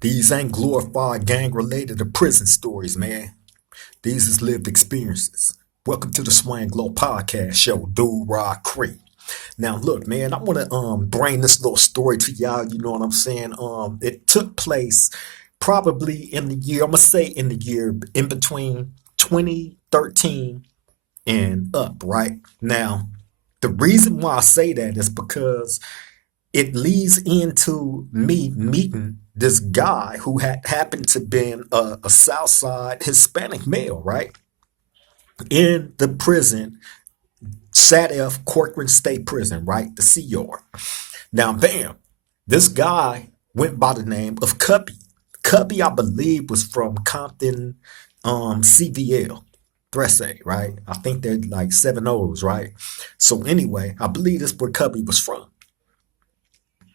These ain't glorified gang related or prison stories, man. These is lived experiences. Welcome to the Swang Glow Podcast Show, Dude Rod Cree. Now look, man, I wanna bring this little story to y'all, you know what I'm saying? It took place probably in the year, I'm gonna say in the year in between 2013 and up, right? Now, the reason why I say that is because it leads into me meeting this guy who had happened to be a Southside Hispanic male, right? In the prison, SADF Corcoran State Prison, right? The CR. Now, bam, this guy went by the name of Cubby. Cubby, I believe, was from Compton, CVL. Dressay, right? I think they're like seven O's, right? So anyway, I believe this is where Cubby was from.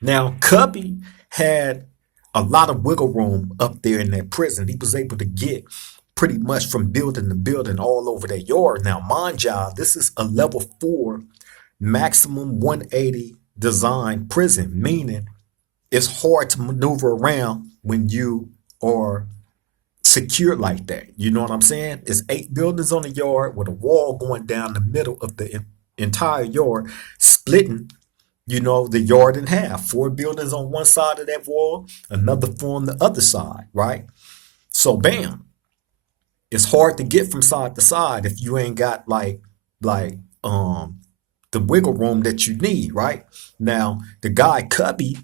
Now, Cubby had a lot of wiggle room up there in that prison. He was able to get pretty much from building to building all over that yard. Now, mind y'all, this is a level 4 maximum 180 design prison, meaning it's hard to maneuver around when you are secure like that. You know what I'm saying? It's 8 buildings on the yard with a wall going down the middle of the entire yard, splitting the yard in half. 4 buildings on one side of that wall, another 4 on the other side, right? So bam, it's hard to get from side to side if you ain't got like the wiggle room that you need, right? Now the guy Cubby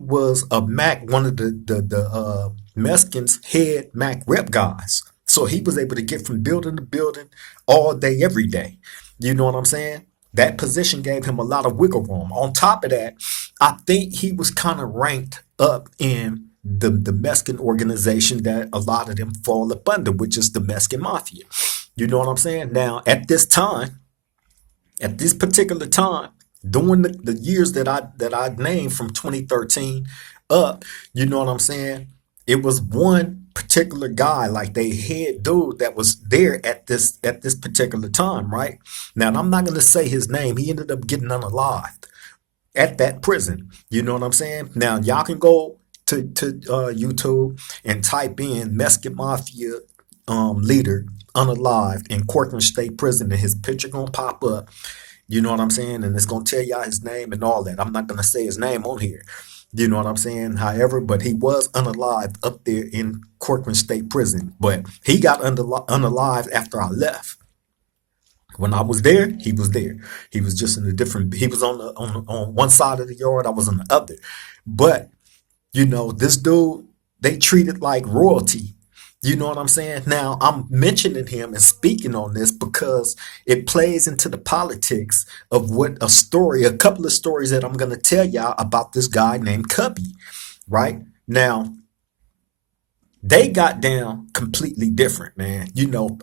was a Mac, one of the Mexicans head Mac rep guys. So he was able to get from building to building all day, every day. You know what I'm saying? That position gave him a lot of wiggle room. On top of that, I think he was kind of ranked up in the Mexican organization that a lot of them fall up under, which is the Mexican Mafia. You know what I'm saying? Now, at this particular time, during the years that I named from 2013 up, you know what I'm saying? It was one particular guy, like they head dude, that was there at this particular time, right? Now, and I'm not gonna say his name. He ended up getting unalived at that prison. You know what I'm saying? Now, y'all can go to YouTube and type in Mexican Mafia leader unalived in Corcoran State Prison, and his picture gonna pop up. You know what I'm saying? And it's gonna tell y'all his name and all that. I'm not gonna say his name on here. You know what I'm saying? However, but he was unalived up there in Corcoran State Prison. But he got unalived after I left. When I was there, he was there. He was just in a different. He was on one side of the yard. I was on the other. But this dude, they treated like royalty. You know what I'm saying? Now, I'm mentioning him and speaking on this because it plays into the politics of a couple of stories that I'm going to tell y'all about this guy named Cubby, right? Now, they got down completely different, man.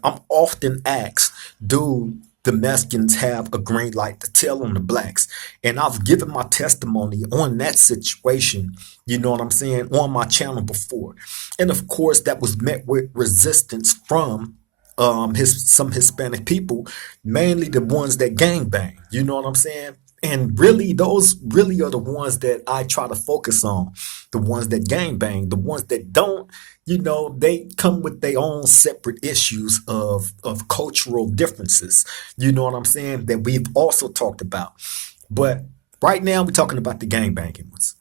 I'm often asked, do the Mexicans have a green light to tell on the blacks? And I've given my testimony on that situation, you know what I'm saying, on my channel before. And of course, that was met with resistance from some Hispanic people, mainly the ones that gangbang, you know what I'm saying? And really, those really are the ones that I try to focus on. The ones that gangbang, the ones that don't, they come with their own separate issues of cultural differences. You know what I'm saying? That we've also talked about. But right now, we're talking about the gangbanging ones.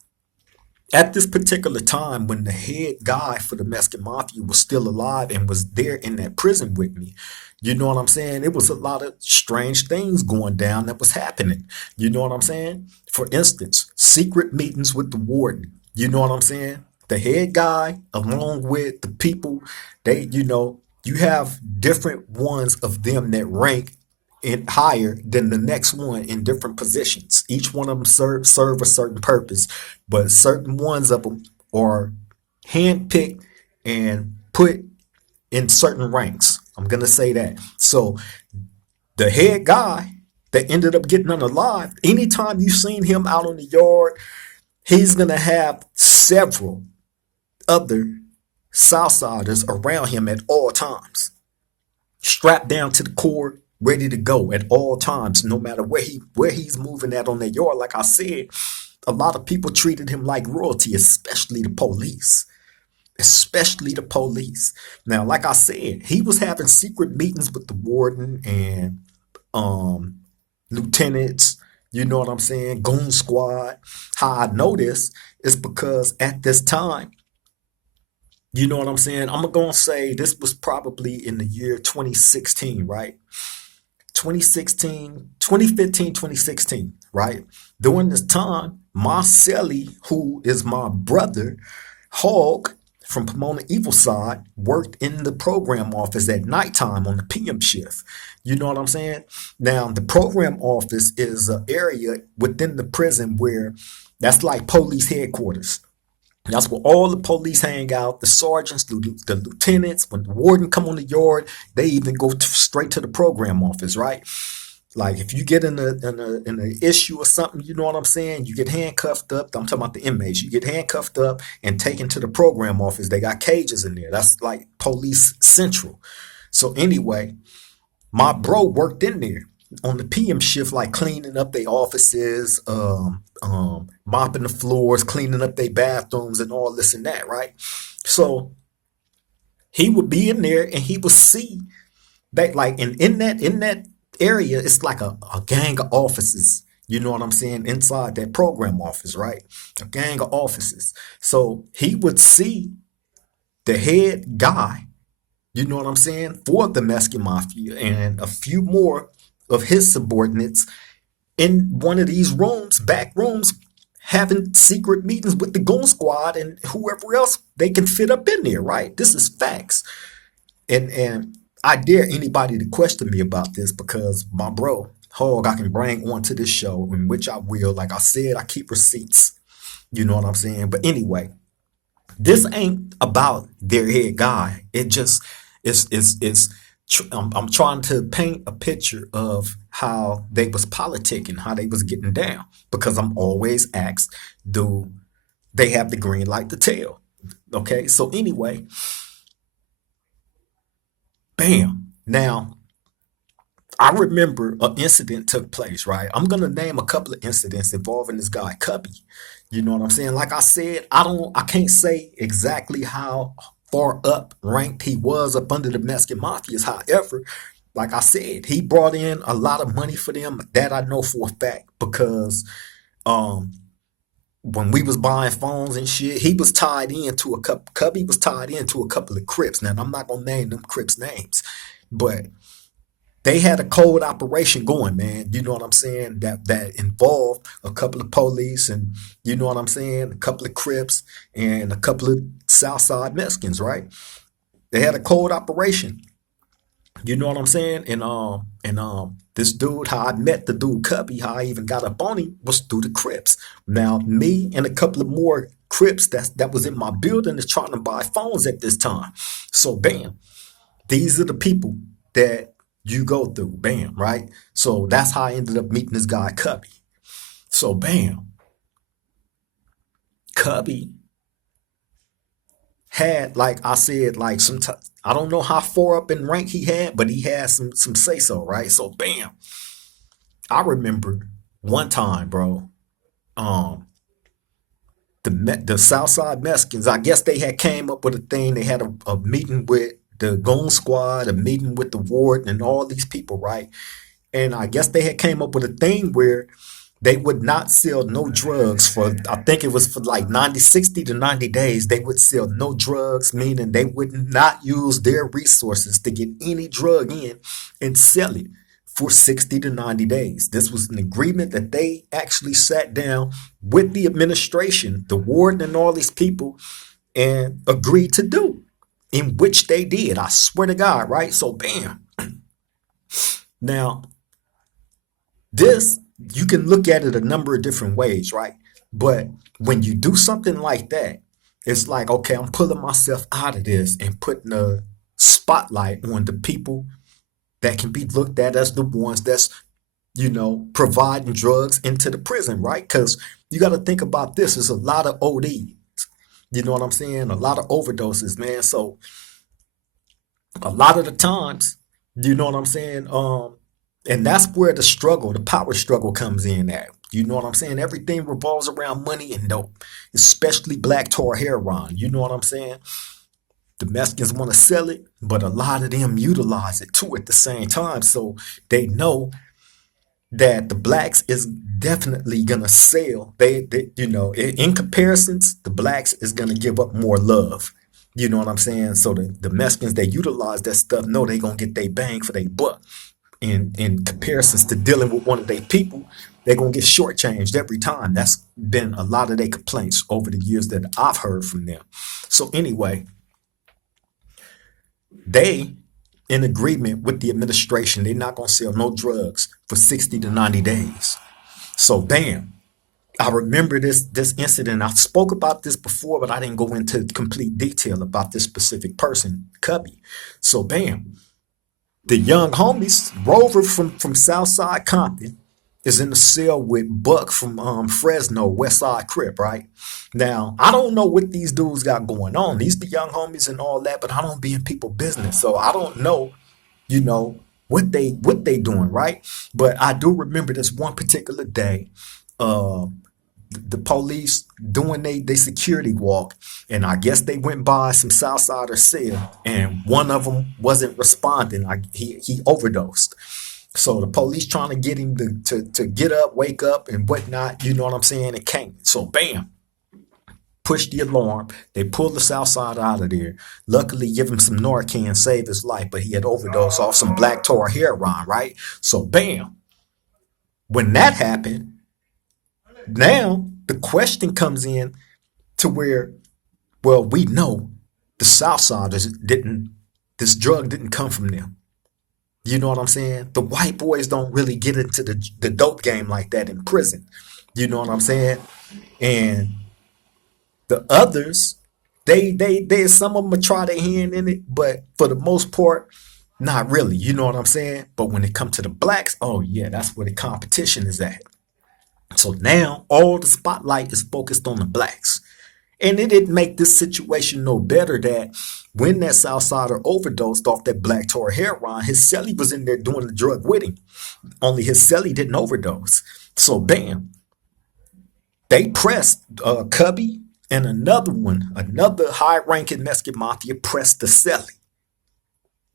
At this particular time, when the head guy for the Mexican Mafia was still alive and was there in that prison with me, you know what I'm saying? It was a lot of strange things going down that was happening. You know what I'm saying? For instance, secret meetings with the warden. You know what I'm saying? The head guy, along with the people, you have different ones of them that rank higher than the next one in different positions. Each one of them serve a certain purpose, but certain ones of them are handpicked and put in certain ranks. I'm gonna say that. So the head guy that ended up getting unalive, anytime you've seen him out on the yard, he's gonna have several other Southsiders around him at all times, strapped down to the cord, ready to go at all times, no matter where he's moving at on that yard. Like I said, A lot of people treated him like royalty, especially the police. Especially the police. Now, like I said, he was having secret meetings with the warden and um lieutenants, you know what I'm saying, goon squad. How I know this is because at this time, you know what I'm saying, I'm gonna say this was probably in the year 2016, right? 2016, 2015, 2016, right? During this time, Marcelli, who is my brother, Hog from Pomona Evil Side, worked in the program office at nighttime on the PM shift. You know what I'm saying? Now, the program office is an area within the prison where that's like police headquarters. That's where all the police hang out, the sergeants, the lieutenants. When the warden come on the yard, they even go straight to the program office, right? Like if you get in a issue or something, you know what I'm saying? You get handcuffed up. I'm talking about the inmates. You get handcuffed up and taken to the program office. They got cages in there. That's like police central. So anyway, my bro worked in there on the PM shift, like cleaning up their offices, mopping the floors, cleaning up their bathrooms, and all this and that, right? So he would be in there, and he would see that, like, in that area, it's like a gang of offices. You know what I'm saying? Inside that program office, right? A gang of offices. So he would see the head guy, you know what I'm saying, for the Mexican Mafia and a few more of his subordinates in one of these rooms, back rooms, having secret meetings with the goon squad and whoever else they can fit up in there, right? This is facts. And I dare anybody to question me about this because my bro, Hog, I can bring onto this show, in which I will. Like I said, I keep receipts. You know what I'm saying? But anyway, this ain't about their head guy. It just is. I'm trying to paint a picture of how they was politicking, how they was getting down, because I'm always asked, do they have the green light to tell? Okay, so anyway, bam. Now I remember an incident took place, right? I'm gonna name a couple of incidents involving this guy Cubby. You know what I'm saying? Like I said, I can't say exactly how far up ranked he was up under the Mexican mafias. However, like I said, he brought in a lot of money for them. That I know for a fact because um when we was buying phones and shit, he was tied into a couple. Cubby was tied into a couple of Crips. Now I'm not gonna name them Crips names, but they had a cold operation going, man. You know what I'm saying? That involved a couple of police and you know what I'm saying, a couple of Crips and a couple of Southside Mexicans, right? They had a cold operation. You know what I'm saying? And this dude, how I met the dude Cubby, how I even got up on him was through the Crips. Now, me and a couple of more Crips that was in my building is trying to buy phones at this time. So bam, these are the people that you go through. Bam, right? So that's how I ended up meeting this guy Cubby. So bam, Cubby had, like I said, like I don't know how far up in rank he had, but he had some say so, right? So bam, I remember one time, bro. Um, the Southside Mexicans, I guess they had came up with a thing. They had a meeting with the Goon Squad, a meeting with the Ward, and all these people, right? And I guess they had came up with a thing where they would not sell no drugs for, I think it was for like 90, 60 to 90 days. They would sell no drugs, meaning they would not use their resources to get any drug in and sell it for 60 to 90 days. This was an agreement that they actually sat down with the administration, the warden, and all these people and agreed to do, in which they did. I swear to God, right? So, bam. Now, this, you can look at it a number of different ways, right? But when you do something like that, it's like, okay, I'm pulling myself out of this and putting a spotlight on the people that can be looked at as the ones that's, providing drugs into the prison, right? Because you got to think about this. There's a lot of ODs. You know what I'm saying? A lot of overdoses, man. So a lot of the times, you know what I'm saying? And that's where the struggle, the power struggle comes in at. You know what I'm saying? Everything revolves around money and dope, especially black tar heroin. You know what I'm saying? The Mexicans want to sell it, but a lot of them utilize it too at the same time. So they know that the blacks is definitely gonna sell. They in comparisons, the blacks is gonna give up more love. You know what I'm saying? So the Mexicans they utilize that stuff know they gonna get their bang for their buck. In comparisons to dealing with one of their people, they're gonna get shortchanged every time. That's been a lot of their complaints over the years that I've heard from them. So anyway, they in agreement with the administration, they're not gonna sell no drugs for 60 to 90 days. So bam, I remember this incident. I spoke about this before, but I didn't go into complete detail about this specific person, Cubby. So bam, the young homies, Rover from Southside Compton, is in the cell with Buck from Fresno, West Side Crip, right? Now, I don't know what these dudes got going on. These the young homies and all that, but I don't be in people business. So I don't know, you know, what they doing, right? But I do remember this one particular day. Uh the police doing they security walk, and I guess they went by some Southsider cell, and one of them wasn't responding. He overdosed. So the police trying to get him to get up, wake up, and whatnot. You know what I'm saying? It can't. So bam, push the alarm. They pull the Southside out of there. Luckily, give him some Narcan, save his life, but he had overdosed off some black tar heroin, right? So bam, when that happened, now the question comes in to where, well, we know the Southsiders didn't, this drug didn't come from them. You know what I'm saying? The white boys don't really get into the dope game like that in prison. You know what I'm saying? And the others, they some of them will try their hand in it, but for the most part, not really. You know what I'm saying? But when it comes to the blacks, oh yeah, that's where the competition is at. So now all the spotlight is focused on the blacks. And it didn't make this situation no better that when that Southsider overdosed off that black tar heroin, his celly was in there doing the drug with him. Only his celly didn't overdose. So bam, they pressed Cubby, and another high-ranking Mexican mafia pressed the celly.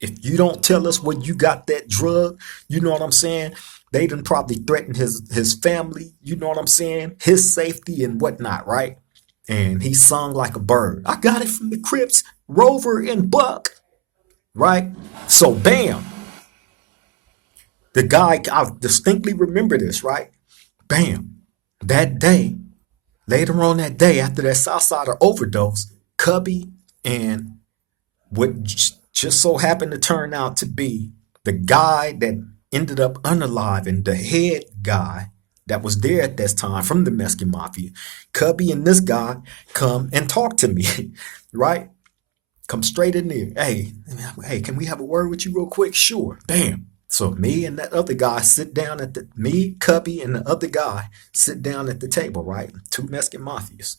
If you don't tell us where you got that drug, you know what I'm saying? They done probably threatened his family, you know what I'm saying? His safety and whatnot, right? And he sung like a bird. I got it from the Crips, Rover and Buck, right? So bam, the guy, I distinctly remember this, right? Bam, that day, later on that day, after that Southsider overdose, Cubby and what just so happened to turn out to be the guy that ended up unaliving the head guy that was there at this time from the Mexican Mafia. Cubby and this guy come and talk to me, right? Come straight in there. Hey, can we have a word with you real quick? Sure. Bam. So me and that other guy sit down me, Cubby, and the other guy sit down at the table, right? Two Mexican Mafias.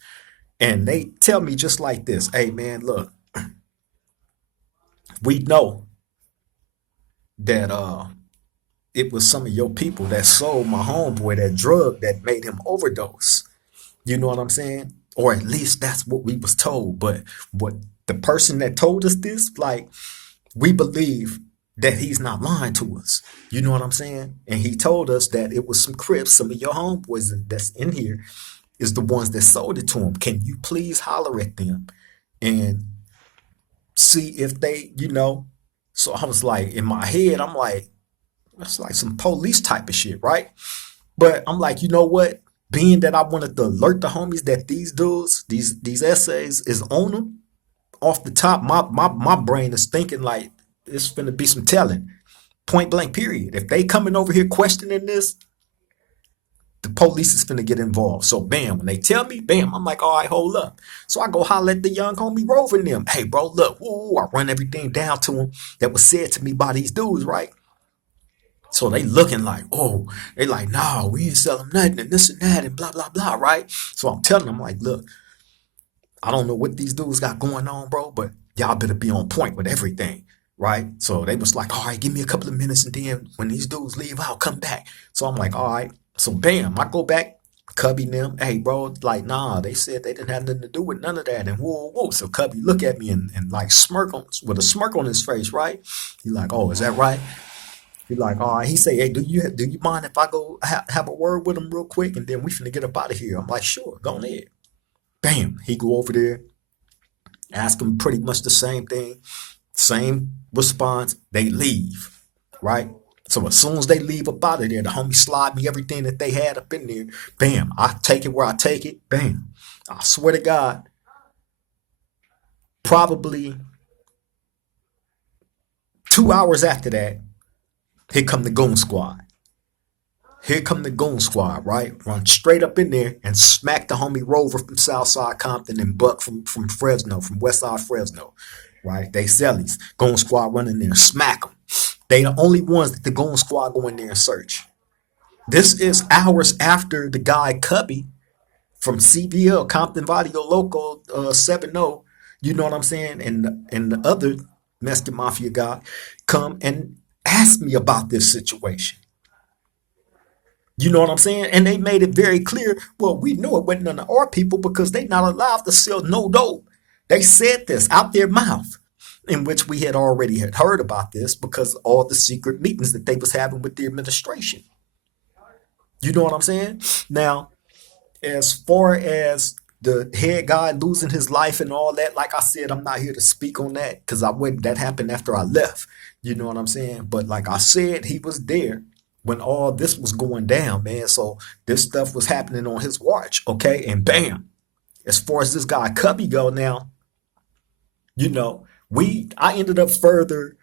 And they tell me just like this, hey man, look, we know that it was some of your people that sold my homeboy that drug that made him overdose. You know what I'm saying? Or at least that's what we was told. But what the person that told us this, like, we believe that he's not lying to us. You know what I'm saying? And he told us that it was some Crips, some of your homeboys that's in here is the ones that sold it to him. Can you please holler at them and see if they, So I was like, in my head, I'm like, that's like some police type of shit, right? But I'm like, you know what? Being that I wanted to alert the homies that these dudes, these essays is on them, off the top, my brain is thinking like it's finna be some telling. Point blank, period. If they coming over here questioning this, the police is finna get involved. So bam, when they tell me, bam, I'm like, all right, hold up. So I go holler at the young homie Rover and them. Hey, bro, look, woo, I run everything down to him that was said to me by these dudes, right? So they looking like, oh, they like, nah, we ain't selling nothing and this and that and blah, blah, blah, right? So I'm telling them, like, look, I don't know what these dudes got going on, bro, but y'all better be on point with everything. right? So they was like, all right, give me a couple of minutes, and then when these dudes leave, I'll come back. So I'm like, all right. So bam, I go back, Cubby and them, hey bro, like nah, they said they didn't have nothing to do with none of that, and whoa, whoa. So Cubby look at me and like smirk on with a smirk on his face, right? He like, oh, is that right? He like, all right. He say, hey, do you mind if I go have a word with him real quick, and then we finna get up out of here? I'm like, sure, go ahead. Bam, he go over there, ask him pretty much the same thing. Same response. They leave, right? So as soon as they leave up out of there, the homie slide me everything that they had up in there. Bam. I take it where I take it. Bam. I swear to God, probably 2 hours after that, here come the goon squad. Here come the goon squad, right? Run straight up in there and smack the homie Rover from Southside Compton and Buck from Fresno, from Westside Fresno, right? They sellies. Goon squad run in there and smack them. They the only ones that the goon squad go in there and search. This is hours after the guy Cubby from CVL, Compton Vadio Local 70, you know what I'm saying? And the other Mexican Mafia guy come and ask me about this situation. You know what I'm saying? And they made it very clear. Well, we knew it wasn't none of our people because they not allowed to sell no dope. They said this out their mouth, in which we had already had heard about this because of all the secret meetings that they was having with the administration. You know what I'm saying? Now, as far as the head guy losing his life and all that, like I said, I'm not here to speak on that because I went that happened after I left. You know what I'm saying? But like I said, he was there when all this was going down, man. So this stuff was happening on his watch, okay? And bam, as far as this guy Cubby go now, you know, I ended up further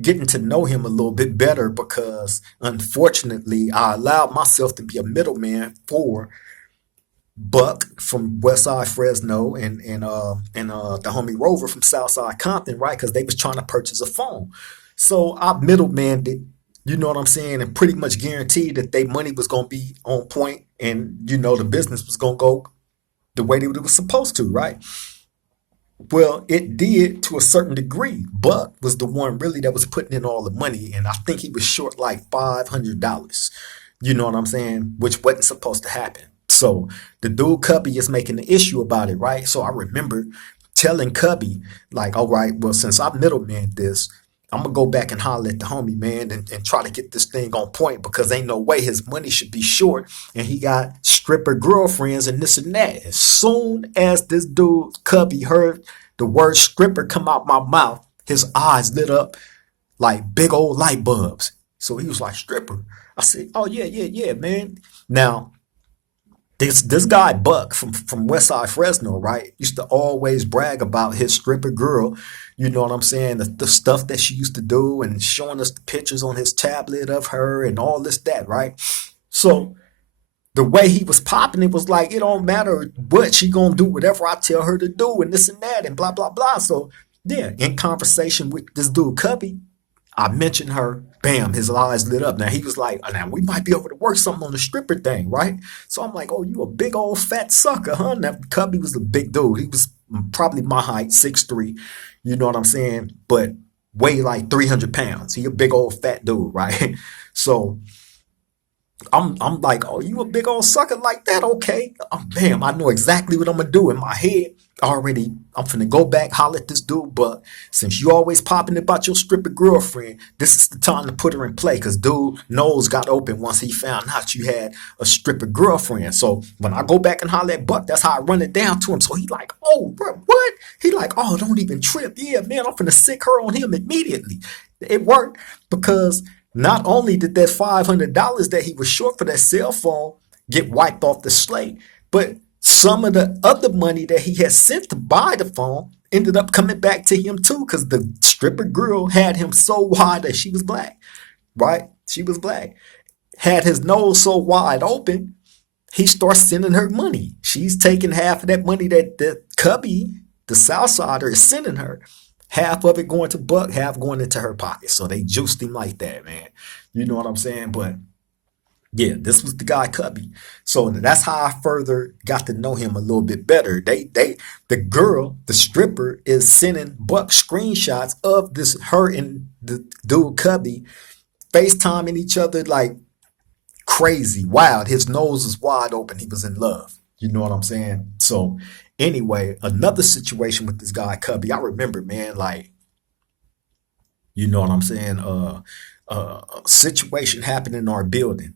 getting to know him a little bit better because unfortunately I allowed myself to be a middleman for Buck from Westside Fresno and the homie Rover from Southside Compton, right? Because they was trying to purchase a phone. So I middlemaned it, you know what I'm saying, and pretty much guaranteed that their money was gonna be on point and you know the business was gonna go the way that it was supposed to, right? Well, it did to a certain degree. Buck was the one really that was putting in all the money, and I think he was short like $500. You know what I'm saying? Which wasn't supposed to happen. So the dude Cubby is making an issue about it, right? So I remember telling Cubby, like, all right, well, since I middleman this, I'm gonna go back and holler at the homie, man, and try to get this thing on point because ain't no way his money should be short. And he got stripper girlfriends and this and that. As soon as this dude Cubby heard the word stripper come out my mouth, his eyes lit up like big old light bulbs. So he was like, stripper. I said, oh yeah, yeah, yeah, man. Now this guy Buck from Westside Fresno, right, used to always brag about his stripper girl. You know what I'm saying? The stuff that she used to do and showing us the pictures on his tablet of her and all this that, right? So the way he was popping it was like it don't matter what she gonna do, whatever I tell her to do, and this and that and blah blah blah. So yeah, in conversation with this dude Cubby, I mentioned her, bam, his eyes lit up. Now he was like, now we might be able to work something on the stripper thing, right? So I'm like, oh, you a big old fat sucker, huh? Now Cubby was a big dude. He was probably my height, 6'3", you know what I'm saying? But weigh like 300 pounds. He a big old fat dude, right? So I'm like, oh, you a big old sucker like that? Okay. Bam, I know exactly what I'm gonna do in my head. Already, I'm finna go back, holler at this dude, but since you always popping about your stripper girlfriend, this is the time to put her in play, because dude nose got open once he found out you had a stripper girlfriend. So when I go back and holler at Buck, that's how I run it down to him. So he like, oh, bro, what? He like, oh, don't even trip. Yeah, man, I'm finna sick her on him immediately. It worked because not only did that $500 that he was short for that cell phone get wiped off the slate, but some of the other money that he had sent to buy the phone ended up coming back to him too, because the stripper girl had him so wide that she was black, right? She was black. Had his nose so wide open, he starts sending her money. She's taking half of that money that the Cubby, the Southsider, is sending her. Half of it going to Buck, half going into her pocket. So they juiced him like that, man. You know what I'm saying? But Yeah, this was the guy Cubby. So that's how I further got to know him a little bit better. The girl, the stripper, is sending Buck screenshots of this, her and the dude Cubby FaceTiming each other like crazy, wild. His nose was wide open. He was in love. You know what I'm saying? So anyway, another situation with this guy Cubby. I remember, man, like, you know what I'm saying? A situation happened in our building.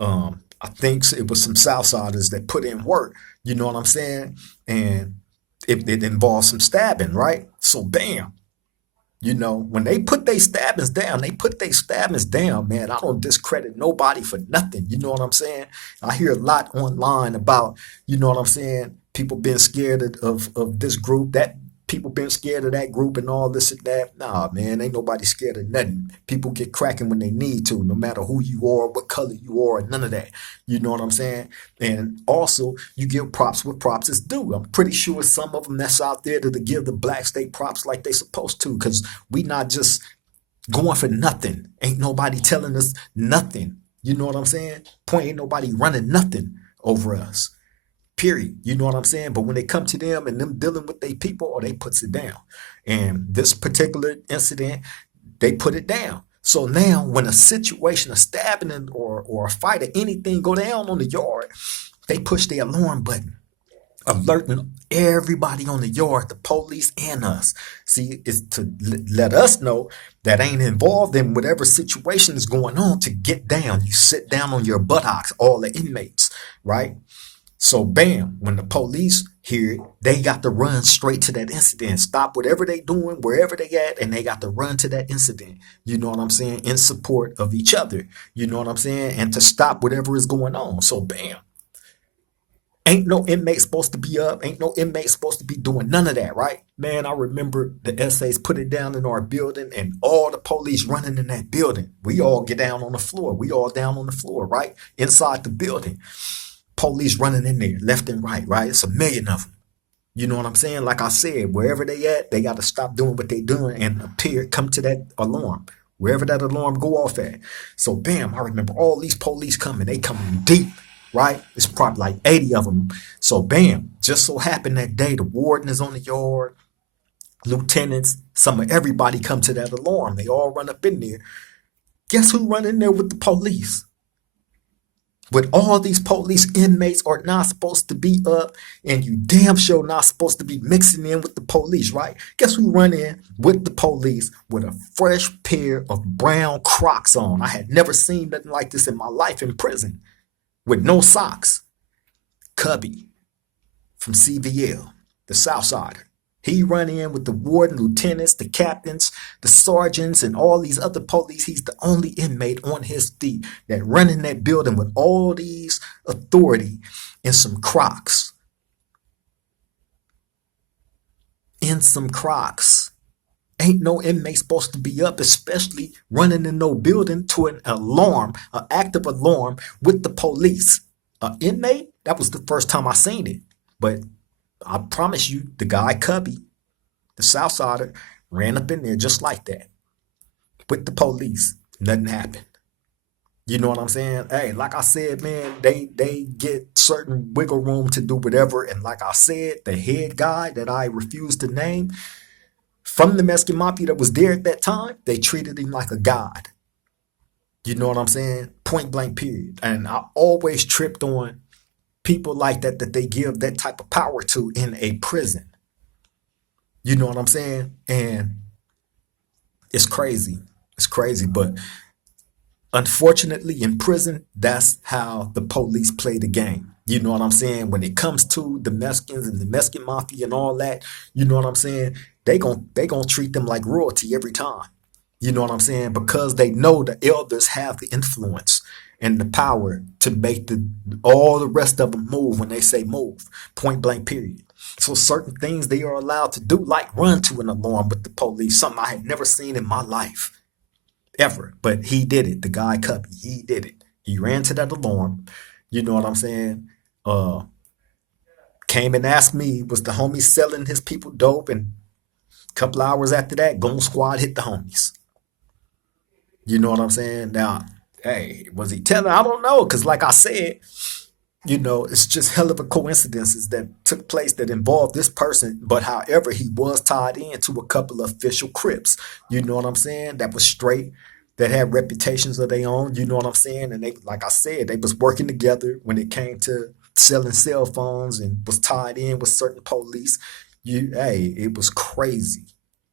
I think it was some Southsiders that put in work. You know what I'm saying? And it involved some stabbing, right? So bam, you know, when they put their stabbings down, they put their stabbings down, man. I don't discredit nobody for nothing. You know what I'm saying? I hear a lot online about, you know what I'm saying, people being scared of this group, that people being scared of that group and all this and that. Nah, man, ain't nobody scared of nothing. People get cracking when they need to, no matter who you are, what color you are, none of that. You know what I'm saying? And also, you give props what props is due. I'm pretty sure some of them that's out there that give the black state props like they supposed to, because we not just going for nothing. Ain't nobody telling us nothing. You know what I'm saying? Point, ain't nobody running nothing over us. Period. You know what I'm saying? But when they come to them and them dealing with their people, or they puts it down. And this particular incident, they put it down. So now when a situation, a stabbing or a fight or anything go down on the yard, they push the alarm button, alerting everybody on the yard, the police and us. See, it's to let us know that ain't involved in whatever situation is going on to get down. You sit down on your buttocks, all the inmates, right? So bam, when the police hear it, they got to run straight to that incident, stop whatever they doing, wherever they at, and they got to run to that incident. You know what I'm saying? In support of each other. You know what I'm saying? And to stop whatever is going on. So bam. Ain't no inmate supposed to be up. Ain't no inmate supposed to be doing none of that, right? Man, I remember the essays put it down in our building and all the police running in that building. We all get down on the floor. We all down on the floor, right? Inside the building. Police running in there left and right, right? It's a million of them. You know what I'm saying? Like I said, wherever they at, they got to stop doing what they doing and appear, come to that alarm, wherever that alarm go off at. So bam, I remember all these police coming. They coming deep, right? It's probably like 80 of them. So bam, just so happened that day, the warden is on the yard, lieutenants, some of everybody come to that alarm. They all run up in there. Guess who run in there with the police? With all these police inmates are not supposed to be up, and you damn sure not supposed to be mixing in with the police, right? Guess who run in with the police with a fresh pair of brown Crocs on? I had never seen nothing like this in my life in prison, with no socks. Cubby from CVL, the Southsider. He run in with the warden, lieutenants, the captains, the sergeants, and all these other police. He's the only inmate on his feet that run in that building with all these authority in some Crocs. In some Crocs. Ain't no inmate supposed to be up, especially running in no building to an alarm, an active alarm with the police. An inmate? That was the first time I seen it. But I promise you, the guy Cubby, the Southsider, ran up in there just like that. With the police. Nothing happened. You know what I'm saying? Hey, like I said, man, they get certain wiggle room to do whatever. And like I said, the head guy that I refused to name from the Mexican Mafia that was there at that time, they treated him like a god. You know what I'm saying? Point blank period. And I always tripped on people like that they give that type of power to in a prison. You know what I'm saying? And it's crazy. It's crazy. But unfortunately, in prison, that's how the police play the game. You know what I'm saying? When it comes to the Mexicans and the Mexican Mafia and all that, you know what I'm saying? They gonna treat them like royalty every time. You know what I'm saying? Because they know the elders have the influence and the power to make all the rest of them move when they say move. Point blank period. So certain things they are allowed to do, like run to an alarm with the police, something I had never seen in my life. Ever. But he did it. The guy Cubby, he did it. He ran to that alarm. You know what I'm saying? Came and asked me, was the homie selling his people dope? And a couple hours after that, Goon Squad hit the homies. You know what I'm saying? Now, Hey, was he telling? I don't know, because like I said, it's just hell of a coincidences that took place that involved this person. But however, he was tied into a couple of official Crips. You know what I'm saying? That was straight, that had reputations of their own. You know what I'm saying? And they, like I said, they was working together when it came to selling cell phones and was tied in with certain police. Hey, it was crazy.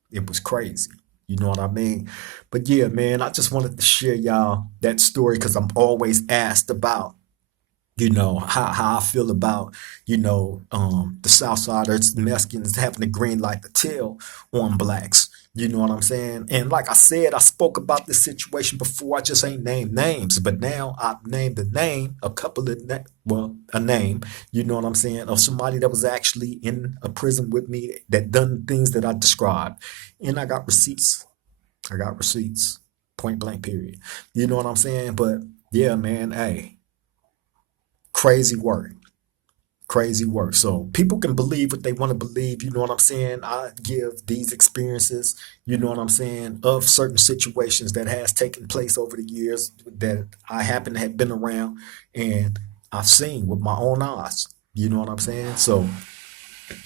It was crazy. You know what I mean? But yeah, man, I just wanted to share y'all that story because I'm always asked about how I feel about the Southsiders, Mexicans having the green light to tell on blacks. You know what I'm saying? And like I said, I spoke about this situation before. I just ain't named names, but now I've named a name, a couple of well, a name. You know what I'm saying? Of somebody that was actually in a prison with me that done things that I described, and I got receipts. I got receipts. Point blank. Period. You know what I'm saying? But yeah, man. Hey, crazy work. Crazy work. So people can believe what they want to believe. You know what I'm saying? I give these experiences, you know what I'm saying, of certain situations that has taken place over the years that I happen to have been around and I've seen with my own eyes. You know what I'm saying? So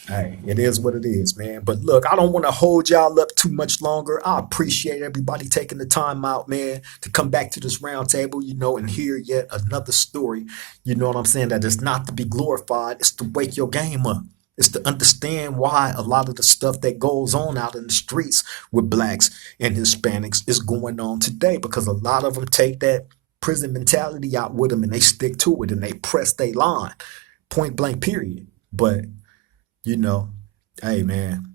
hey, it is what it is, man. But look, I don't want to hold y'all up too much longer. I appreciate everybody taking the time out, man, to come back to this round table, and hear yet another story. You know what I'm saying? That is not to be glorified. It's to wake your game up. It's to understand why a lot of the stuff that goes on out in the streets with blacks and Hispanics is going on today because a lot of them take that prison mentality out with them and they stick to it and they press their line, point blank, period. But you know, hey man,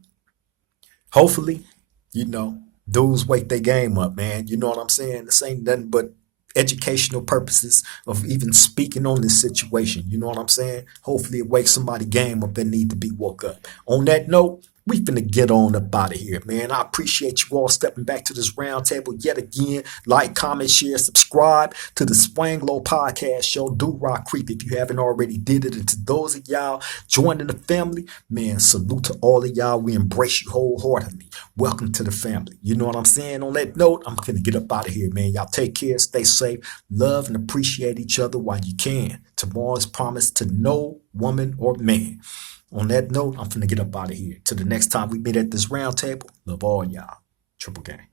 hopefully, you know, dudes wake their game up, man. You know what I'm saying? This ain't nothing but educational purposes of even speaking on this situation. You know what I'm saying? Hopefully it wakes somebody game up that need to be woke up. On that note, we finna get on up out of here, man. I appreciate you all stepping back to this round table yet again. Like, comment, share, subscribe to the Swang Low Podcast Show. Do Rock Creep if you haven't already did it. And to those of y'all joining the family, man, salute to all of y'all. We embrace you wholeheartedly. Welcome to the family. You know what I'm saying? On that note, I'm gonna get up out of here, man. Y'all take care, stay safe, love and appreciate each other while you can. Tomorrow is promised to no woman or man. On that note, I'm finna get up out of here. Till the next time we meet at this round table, love all y'all. Triple gang.